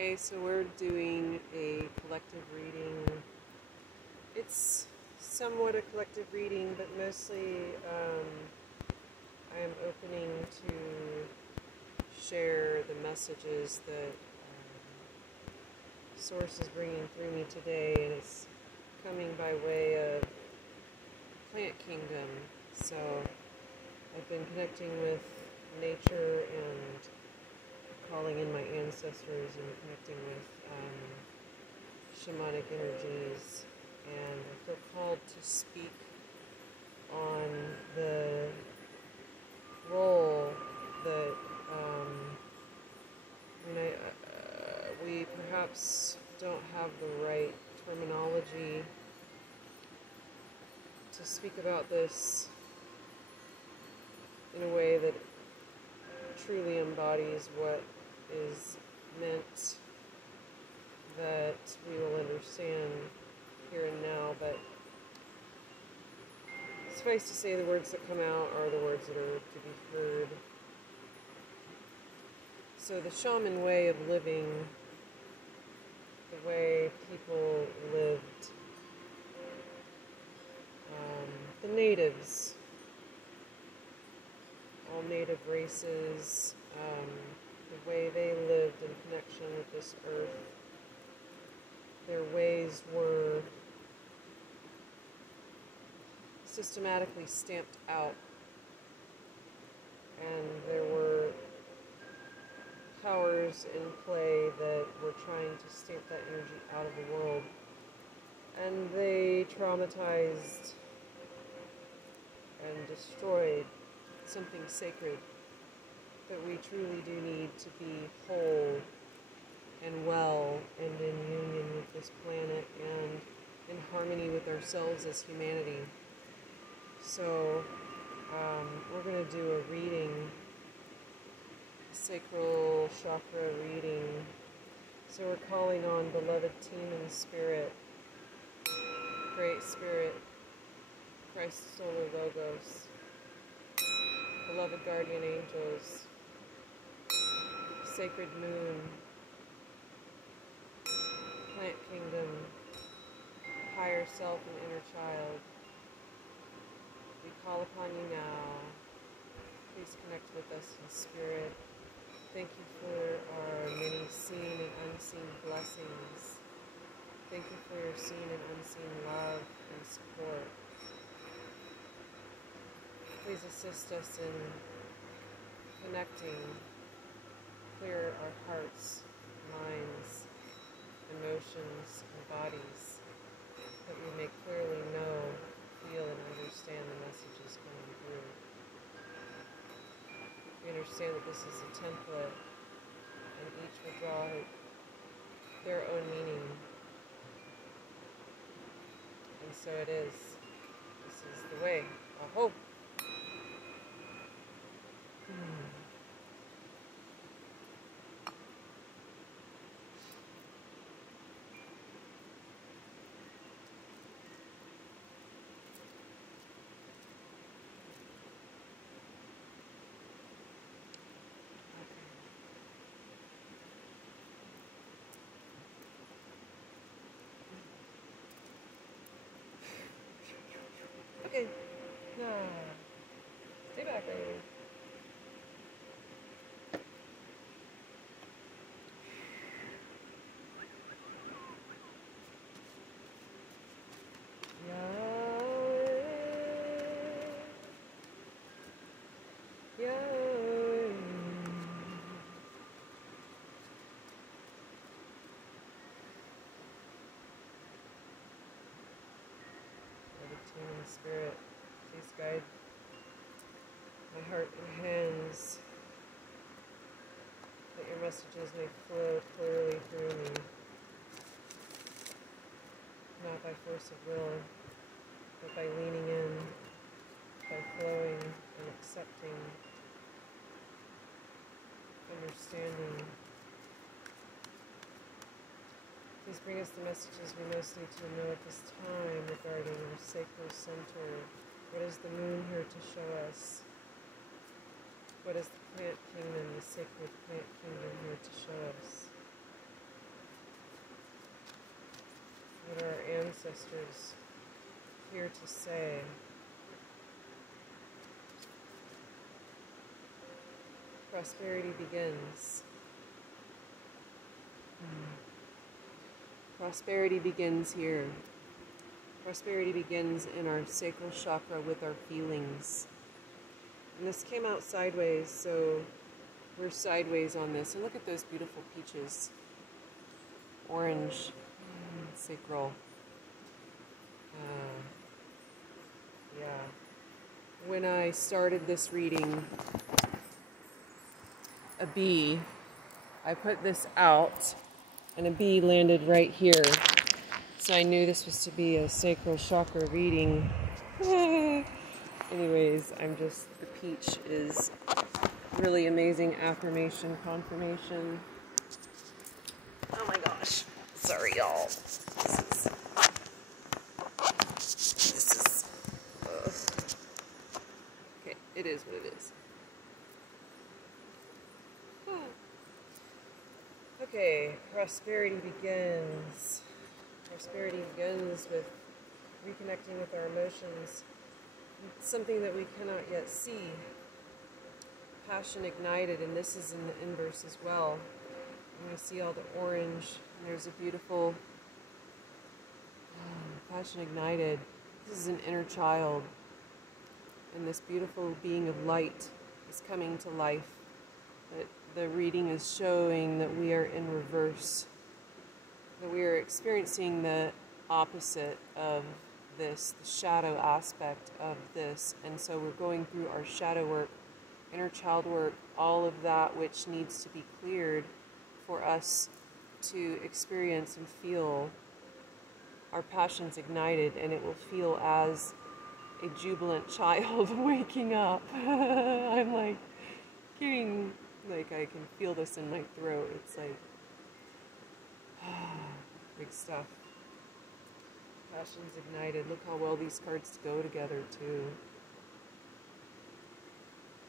Okay, so we're doing a collective reading. It's somewhat a collective reading, but mostly I am opening to share the messages that Source is bringing through me today, and it's coming by way of plant kingdom. So I've been connecting with nature and calling in my ancestors and connecting with shamanic energies, and I feel called to speak on the role that we perhaps don't have the right terminology to speak about this in a way that truly embodies what is meant, that we will understand here and now. But suffice to say, the words that come out are the words that are to be heard. So the shaman way of living, the way people lived, the natives, all native races, the way they lived in connection with this earth, their ways were systematically stamped out, and there were powers in play that were trying to stamp that energy out of the world, and they traumatized and destroyed something sacred that we truly do need to be whole and well and in union with this planet and in harmony with ourselves as humanity. So we're going to do a reading, sacral chakra reading. So we're calling on beloved team and spirit, Great Spirit, Christ Solar Logos, beloved guardian angels, sacred moon, plant kingdom, higher self and inner child. We call upon you now. Please connect with us in spirit. Thank you for our many seen and unseen blessings. Thank you for your seen and unseen love and support. Please assist us in connecting, clear our hearts, minds, emotions, and bodies, that we may clearly know, feel, and understand the messages coming through. We understand that this is a template, and each will draw their own meaning. And so it is. This is the way. Aho! Okay. Stay back, baby. Spirit, please guide my heart and hands, that your messages may flow clearly through me, not by force of will, but by leaning in, by flowing and accepting, understanding. Please bring us the messages we most need to know at this time regarding our sacral center. What is the moon here to show us? What is the plant kingdom, the sacred plant kingdom, here to show us? what our ancestors here to say. Prosperity begins. Prosperity begins here. Prosperity begins in our sacral chakra with our feelings. And this came out sideways, so we're sideways on this. And look at those beautiful peaches. Orange, sacral. Yeah. When I started this reading, a bee, I put this out, and a bee landed right here. So I knew this was to be a sacral chakra reading. Anyways, the peach is really amazing affirmation, confirmation. Oh my gosh. Sorry, y'all. This is okay, it is what it is. Okay, prosperity begins. Prosperity begins with reconnecting with our emotions. It's something that we cannot yet see. Passion ignited, and this is in the inverse as well. And we see all the orange, and there's a beautiful passion ignited. This is an inner child, and this beautiful being of light is coming to life. But the reading is showing that we are in reverse, that we are experiencing the opposite of this, the shadow aspect of this. And so we're going through our shadow work, inner child work, all of that which needs to be cleared for us to experience and feel our passions ignited, and it will feel as a jubilant child waking up. I'm like getting, like I can feel this in my throat. It's like, big stuff. Passions ignited. Look how well these cards go together too.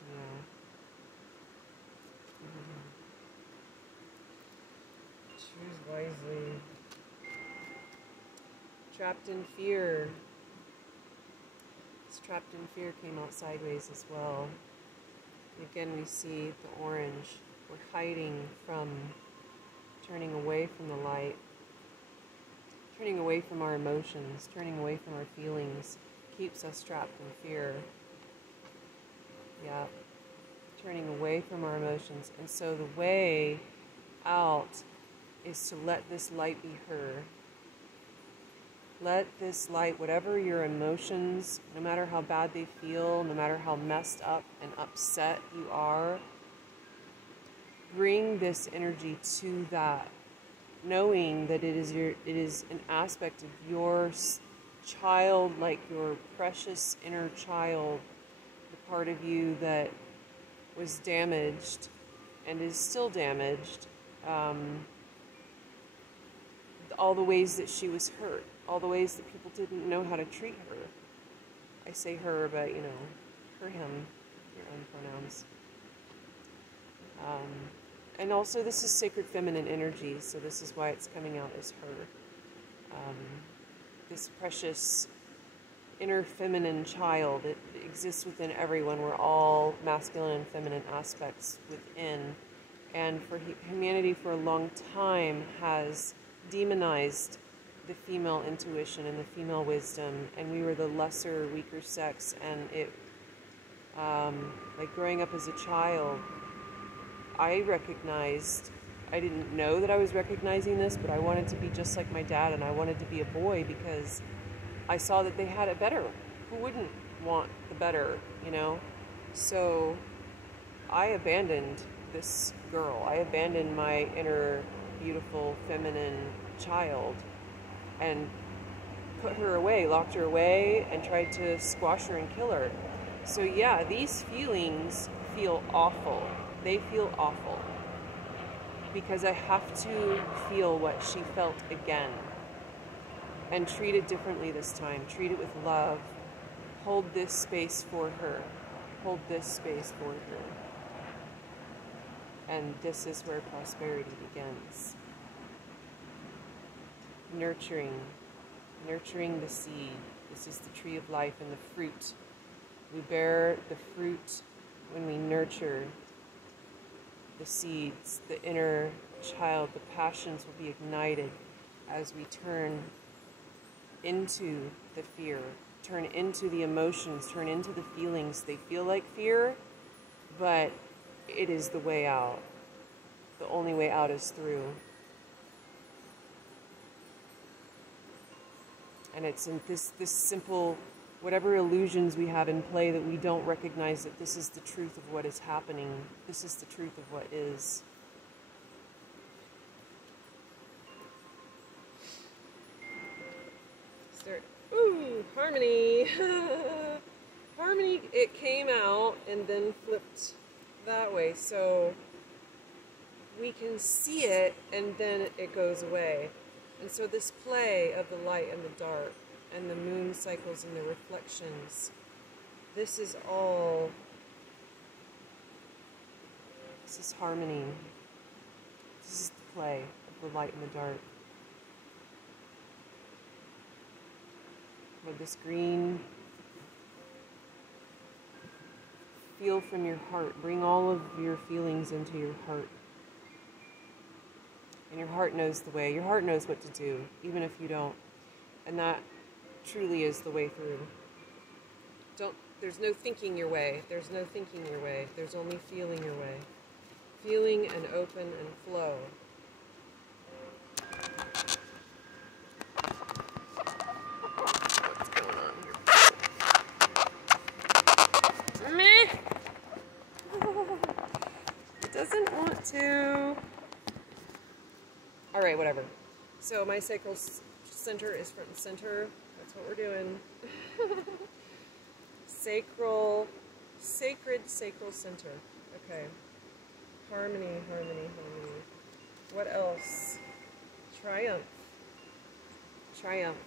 Yeah. Choose wisely. Trapped in fear. This trapped in fear came out sideways as well. And again, we see the orange. We're hiding from, turning away from the light, turning away from our emotions, turning away from our feelings, keeps us trapped in fear. Yeah, turning away from our emotions. And so the way out is to let this light be heard. Let this light, whatever your emotions, no matter how bad they feel, no matter how messed up and upset you are, bring this energy to that, knowing that it is an aspect of your child, like your precious inner child, the part of you that was damaged and is still damaged, all the ways that she was hurt, all the ways that people didn't know how to treat her. I say her, but you know, her, him, your own pronouns. And also this is sacred feminine energy, so this is why it's coming out as her. This precious inner feminine child, it exists within everyone. We're all masculine and feminine aspects within. And for humanity for a long time has demonized the female intuition and the female wisdom, and we were the lesser, weaker sex. And it, like growing up as a child, I didn't know that I was recognizing this, but I wanted to be just like my dad, and I wanted to be a boy because I saw that they had it better. Who wouldn't want the better, you know? So I abandoned this girl. I abandoned my inner, beautiful, feminine child and put her away, locked her away, and tried to squash her and kill her. So yeah, these feelings feel awful. They feel awful because I have to feel what she felt again and treat it differently this time. Treat it with love. Hold this space for her. Hold this space for her. And this is where prosperity begins. Nurturing, nurturing the seed. This is the tree of life and the fruit. We bear the fruit when we nurture the seeds. The inner child, the passions will be ignited as we turn into the fear, turn into the emotions, turn into the feelings. They feel like fear, but it is the way out. The only way out is through. And it's in this simple, whatever illusions we have in play, that we don't recognize that this is the truth of what is happening. This is the truth of what is. Ooh, harmony. Harmony, it came out and then flipped that way. So we can see it and then it goes away. And so this play of the light and the dark and the moon cycles and the reflections, this is all, this is harmony. This is the play of the light and the dark. With this green, feel from your heart. Bring all of your feelings into your heart. And your heart knows the way. Your heart knows what to do, even if you don't. And that truly is the way through. There's no thinking your way. There's no thinking your way. There's only feeling your way. Feeling and open and flow. What's going on here? Meh! It doesn't want to. Alright, whatever. So my sacral center is front and center. That's what we're doing. Sacred sacral center. Okay. Harmony, harmony, harmony. What else? Triumph. Triumph.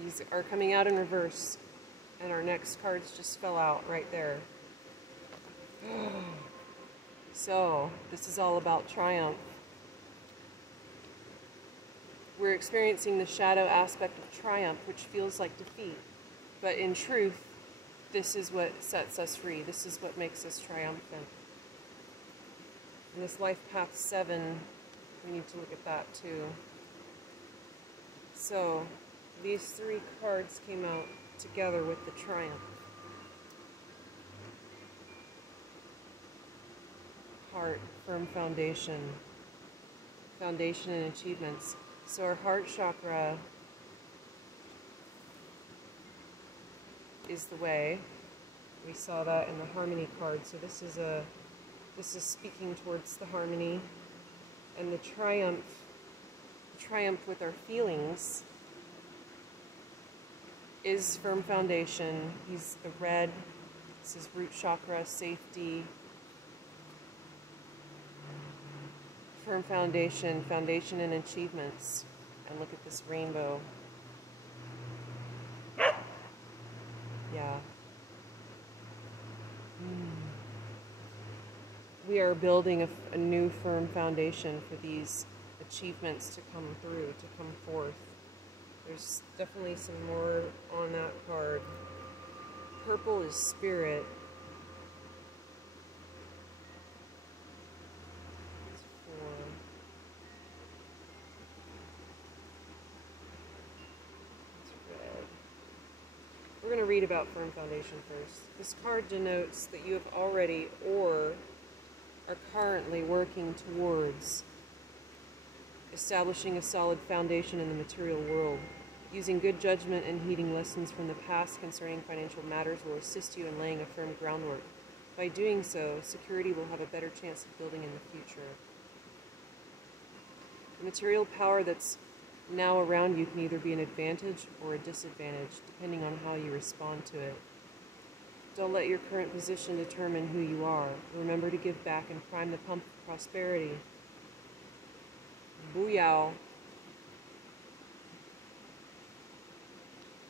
These are coming out in reverse. And our next cards just fell out right there. So, this is all about triumph. We're experiencing the shadow aspect of triumph, which feels like defeat. But in truth, this is what sets us free. This is what makes us triumphant. In this life path 7, we need to look at that too. So, these 3 cards came out together with the triumph. Heart, firm foundation. Foundation and achievements. So our heart chakra is the way. We saw that in the harmony card. So this is speaking towards the harmony. And the triumph with our feelings is firm foundation. He's the red. This is root chakra, safety. Firm foundation, foundation and achievements. And look at this rainbow. Yeah. We are building a new firm foundation for these achievements to come through, to come forth. There's definitely some more on that card. Purple is spirit. We're going to read about firm foundation first. This card denotes that you have already or are currently working towards establishing a solid foundation in the material world. Using good judgment and heeding lessons from the past concerning financial matters will assist you in laying a firm groundwork. By doing so, security will have a better chance of building in the future. The material power that's now around you can either be an advantage or a disadvantage, depending on how you respond to it. Don't let your current position determine who you are. Remember to give back and prime the pump of prosperity. Booyah!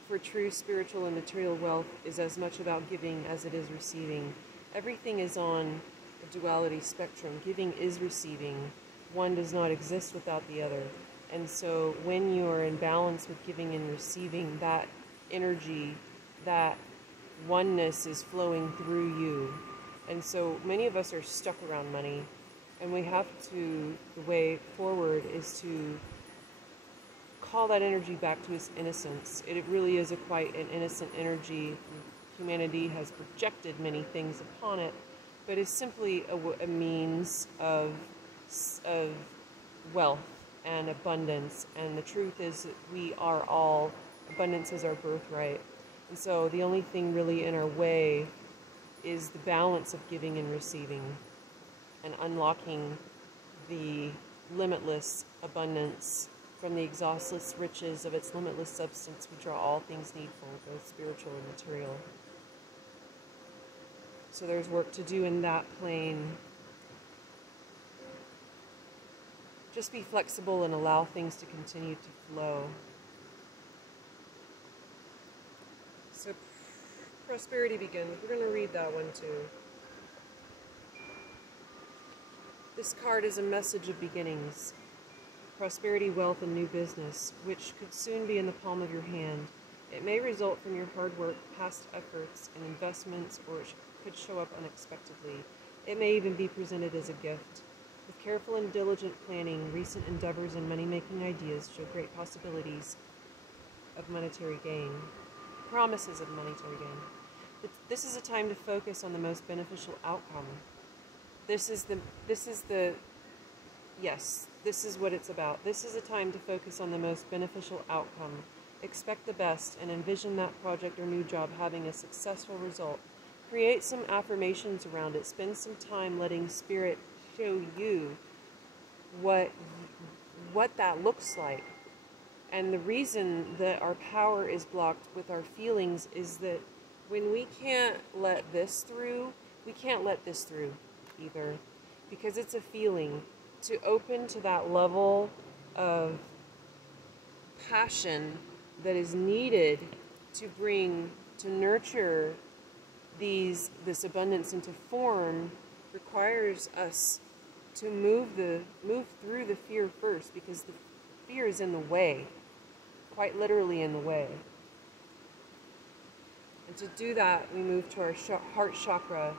For true spiritual and material wealth is as much about giving as it is receiving. Everything is on a duality spectrum. Giving is receiving. One does not exist without the other. And so when you are in balance with giving and receiving, that energy, that oneness is flowing through you. And so many of us are stuck around money, and we have to, the way forward is to call that energy back to its innocence. It really is quite an innocent energy. Humanity has projected many things upon it, but is simply a means of wealth and abundance. And the truth is that we are all, abundance is our birthright. And so the only thing really in our way is the balance of giving and receiving and unlocking the limitless abundance from the exhaustless riches of its limitless substance. We draw all things needful, both spiritual and material. So there's work to do in that plane. Just be flexible and allow things to continue to flow. So prosperity begins. We're going to read that one too. This card is a message of beginnings. Prosperity, wealth, and new business, which could soon be in the palm of your hand. It may result from your hard work, past efforts, and investments, or it could show up unexpectedly. It may even be presented as a gift. With careful and diligent planning, recent endeavors and money-making ideas show great possibilities of monetary gain. Promises of monetary gain. This is a time to focus on the most beneficial outcome. This is what it's about. This is a time to focus on the most beneficial outcome. Expect the best and envision that project or new job having a successful result. Create some affirmations around it. Spend some time letting Spirit show you what that looks like. And the reason that our power is blocked with our feelings is that when we can't let this through, we can't let this through either, because it's a feeling. To open to that level of passion that is needed to nurture this abundance into form requires us to move through the fear first, because the fear is in the way, quite literally in the way. And to do that, we move to our heart chakra.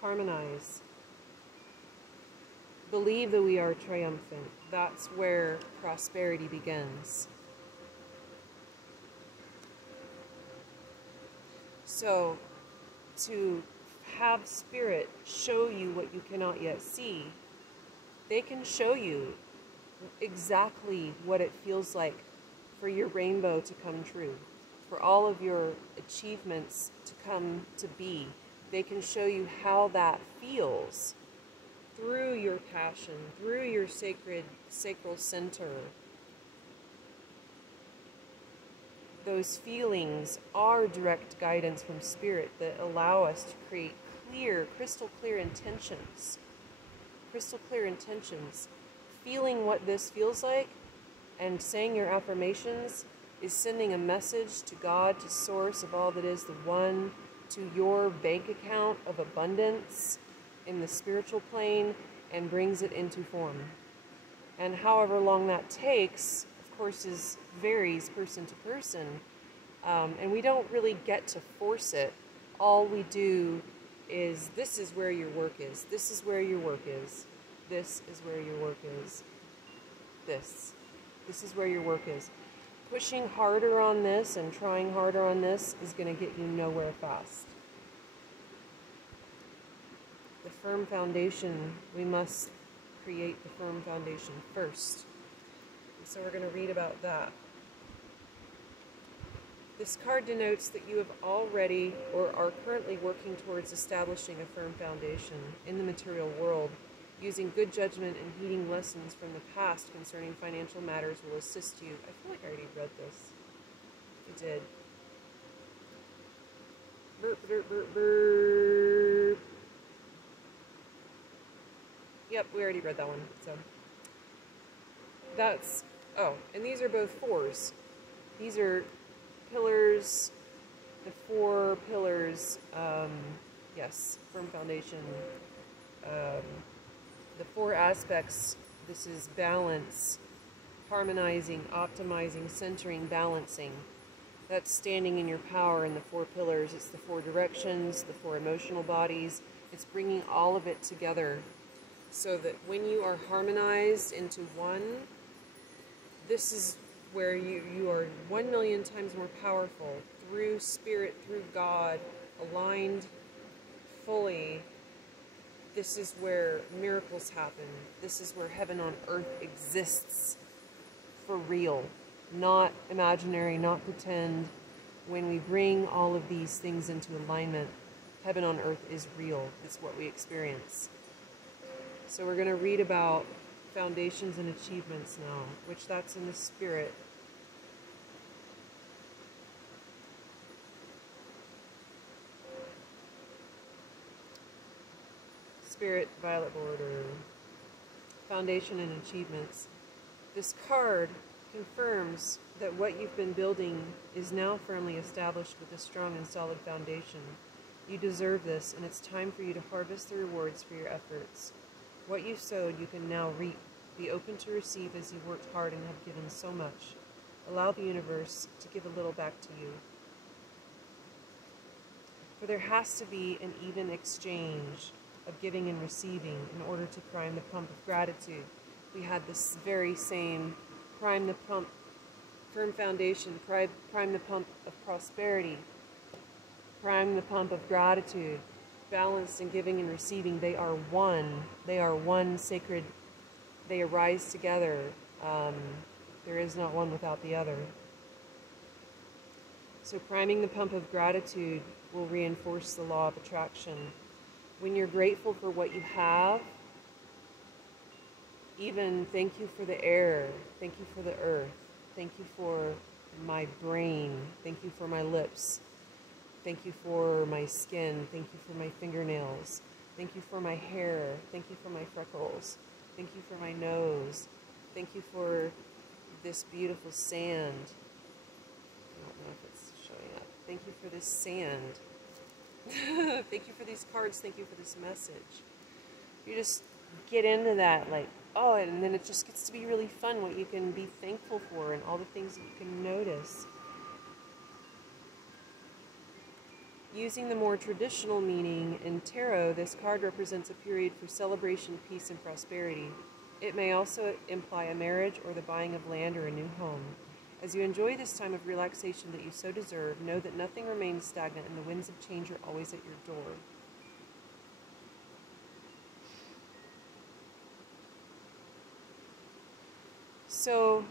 Harmonize. Believe that we are triumphant. That's where prosperity begins. So, to have Spirit show you what you cannot yet see, they can show you exactly what it feels like for your rainbow to come true, for all of your achievements to come to be. They can show you how that feels through your passion, through your sacral center. Those feelings are direct guidance from Spirit that allow us to create crystal clear intentions. Crystal clear intentions. Feeling what this feels like and saying your affirmations is sending a message to God, to Source of all that is the One, to your bank account of abundance in the spiritual plane, and brings it into form. And however long that takes, of course, varies person to person, and we don't really get to force it. All we do is, this is where your work is. This is where your work is. This is where your work is. This is where your work is. Pushing harder on this and trying harder on this is going to get you nowhere fast. The firm foundation, we must create the firm foundation first. And so we're going to read about that. This card denotes that you have already or are currently working towards establishing a firm foundation in the material world. Using good judgment and heeding lessons from the past concerning financial matters will assist you. I feel like I already read this. I did. Burp, burp, burp, burp. Yep, we already read that one. So that's, and these are both fours. These are pillars, the 4 pillars, yes, firm foundation, The four aspects, this is balance, harmonizing, optimizing, centering, balancing. That's standing in your power in the four pillars. It's the four directions, the four emotional bodies. It's bringing all of it together so that when you are harmonized into one, this is where you are 1,000,000 times more powerful through spirit, through God, aligned fully. This is where miracles happen. This is where heaven on earth exists for real, not imaginary, not pretend. When we bring all of these things into alignment, heaven on earth is real. It's what we experience. So we're going to read about foundations and achievements now, which that's in the spirit. Spirit, violet border. Foundation and achievements. This card confirms that what you've been building is now firmly established with a strong and solid foundation. You deserve this, and it's time for you to harvest the rewards for your efforts. What you sowed, you can now reap. Be open to receive as you worked hard and have given so much. Allow the universe to give a little back to you. For there has to be an even exchange of giving and receiving in order to prime the pump of gratitude. We had this very same prime the pump, firm foundation, prime the pump of prosperity, prime the pump of gratitude, balance in giving and receiving. They are one. They are one sacred. They arise together. There is not one without the other. So priming the pump of gratitude will reinforce the law of attraction. When you're grateful for what you have, even thank you for the air, thank you for the earth, thank you for my brain, thank you for my lips, thank you for my skin, thank you for my fingernails, thank you for my hair, thank you for my freckles, thank you for my nose, thank you for this beautiful sand. I don't know if it's showing up. Thank you for this sand. Thank you for these cards, thank you for this message. You just get into that, like, oh, and then it just gets to be really fun what you can be thankful for and all the things that you can notice. Using the more traditional meaning in tarot, this card represents a period for celebration, peace, and prosperity. It may also imply a marriage or the buying of land or a new home. As you enjoy this time of relaxation that you so deserve, know that nothing remains stagnant and the winds of change are always at your door. So,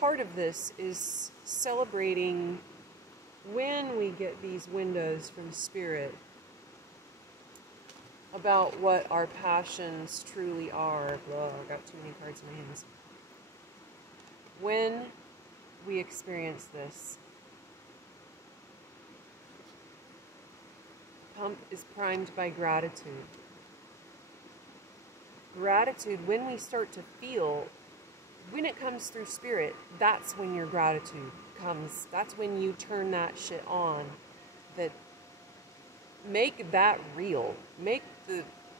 part of this is celebrating when we get these windows from Spirit about what our passions truly are. Blah, I got too many cards in my hands. When we experience this, pump is primed by gratitude. Gratitude, when we start to feel, when it comes through Spirit, that's when your gratitude comes. That's when you turn that shit on. That make that real.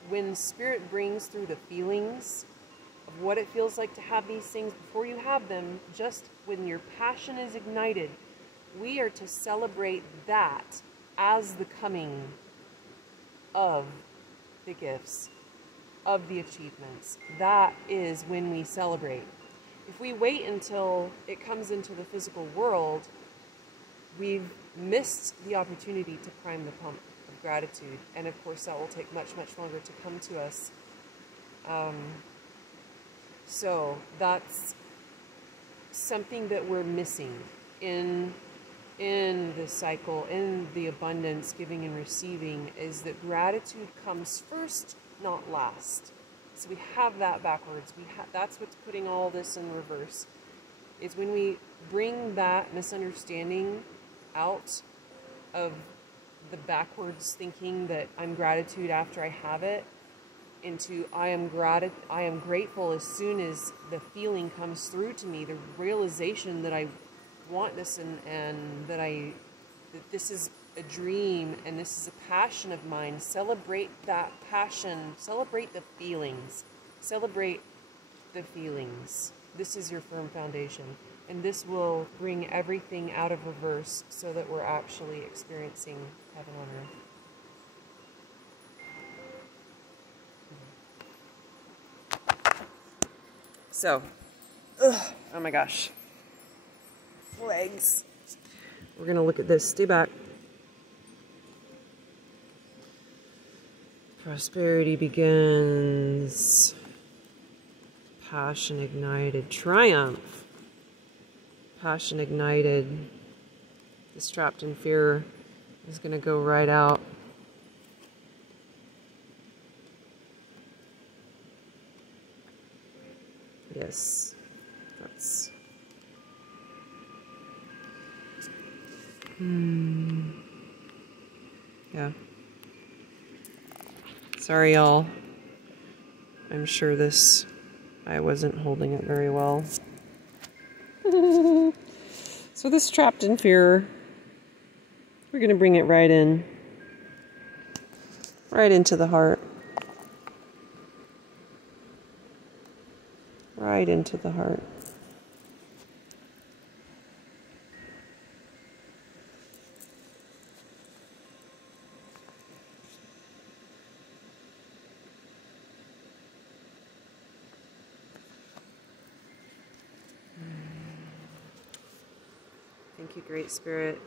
When Spirit brings through the feelings of what it feels like to have these things before you have them, just when your passion is ignited, we are to celebrate that as the coming of the gifts, of the achievements. That is when we celebrate. If we wait until it comes into the physical world, we've missed the opportunity to prime the pump of gratitude. And of course, that will take much, much longer to come to us. So that's something that we're missing in the cycle, in the abundance, giving and receiving, is that gratitude comes first, not last. So we have that backwards. That's what's putting all this in reverse. Is when we bring that misunderstanding out of the backwards thinking that I'm gratitude after I have it, into I am grateful as soon as the feeling comes through to me, the realization that I want this and that this is a dream, and this is a passion of mine. Celebrate that passion. Celebrate the feelings. Celebrate the feelings. This is your firm foundation. And this will bring everything out of reverse so that we're actually experiencing heaven on earth. So, oh my gosh. Legs. We're going to look at this. Stay back. Prosperity begins. Passion ignited. Triumph. Passion ignited. This trapped in fear is going to go right out. Yes. That's... Yeah. Sorry, y'all. I'm sure I wasn't holding it very well. So this trapped in fear, we're going to bring it right in. Right into the heart. Right into the heart. Thank you, Great Spirit.